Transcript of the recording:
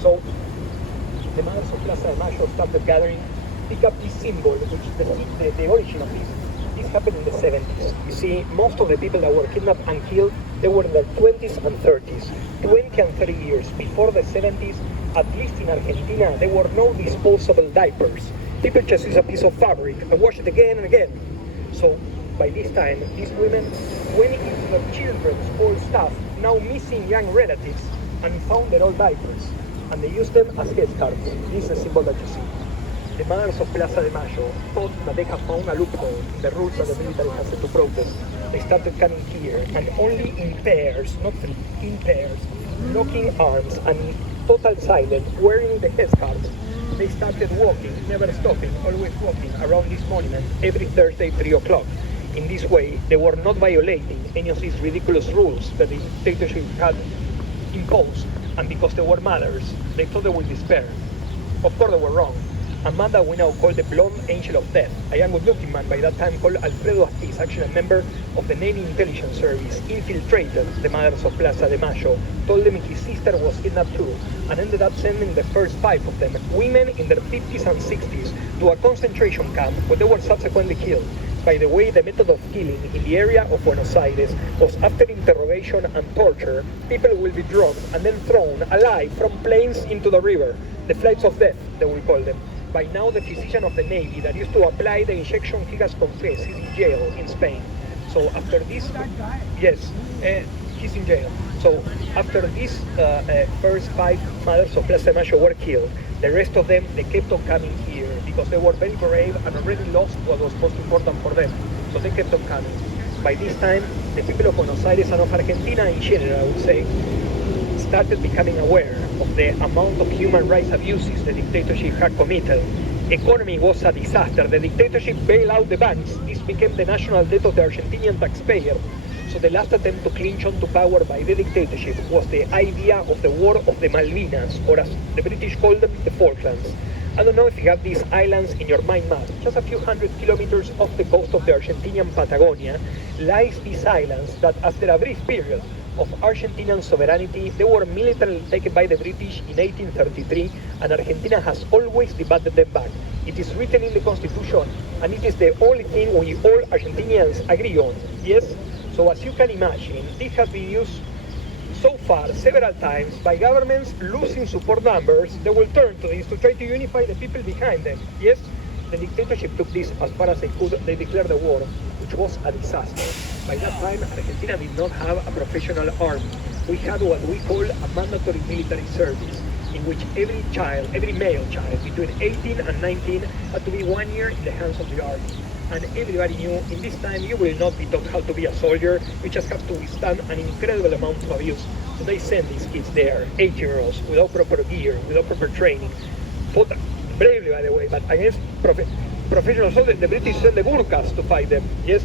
So the mothers of Plaza de Mayo started gathering, pick up this symbol, which the origin of this happened in the 70s. You see, most of the people that were kidnapped and killed, they were in their 20s and 30s. 20 and 30 years before the 70s, at least in Argentina, there were no disposable diapers. People just use a piece of fabric and wash it again and again. So by this time, these women went into their children's old stuff, now missing young relatives, and found their old diapers. And they used them as headscarves. This is the symbol that you see. The mothers of Plaza de Mayo thought that they had found a loophole in the rules that the military has set to protest. They started coming here, and only in pairs, not three, in pairs, locking arms and total silence, wearing the headscarves, they started walking, never stopping, always walking around this monument every Thursday, 3 o'clock. In this way, they were not violating any of these ridiculous rules that the dictatorship had imposed, and because they were mothers, they thought they would despair. Of course, they were wrong. A man that we now call the blonde angel of death, a young good-looking man by that time called Alfredo Astiz, actually a member of the Navy Intelligence Service, infiltrated the mothers of Plaza de Mayo, told them his sister was kidnapped too, and ended up sending the first 5 of them, women in their 50s and 60s, to a concentration camp where they were subsequently killed. By the way, the method of killing in the area of Buenos Aires was after interrogation and torture, people will be drugged and then thrown alive from planes into the river, the flights of death, they will call them. By now, the physician of the Navy that used to apply the injection he has confessed is in jail in Spain. So after this, yes, he's in jail. So after these first 5 mothers of Plaza de Mayo were killed, the rest of them, they kept on coming here because they were very brave and already lost what was most important for them. So they kept on coming. By this time, the people of Buenos Aires and of Argentina in general, I would say, started becoming aware of the amount of human rights abuses the dictatorship had committed. Economy was a disaster. The dictatorship bailed out the banks. This became the national debt of the Argentinian taxpayer. So the last attempt to clinch onto power by the dictatorship was the idea of the War of the Malvinas, or as the British called them, the Falklands. I don't know if you have these islands in your mind map. Just a few hundred kilometers off the coast of the Argentinian Patagonia lies these islands that after a brief period of Argentinian sovereignty, they were militarily taken by the British in 1833, and Argentina has always divided them back. It is written in the Constitution, and it is the only thing we all Argentinians agree on, yes? So as you can imagine, this has been used so far several times by governments losing support numbers. They will turn to this to try to unify the people behind them, yes? The dictatorship took this as far as they could. They declared the war, which was a disaster. By that time, Argentina did not have a professional army. We had what we call a mandatory military service, in which every child, every male child between 18 and 19 had to be 1 year in the hands of the army. And everybody knew in this time you will not be taught how to be a soldier, you just have to withstand an incredible amount of abuse. So they send these kids there, 8-year-olds, without proper gear, without proper training. Fought bravely, by the way, but against professional soldiers, the British sent the Gurkhas to fight them, yes?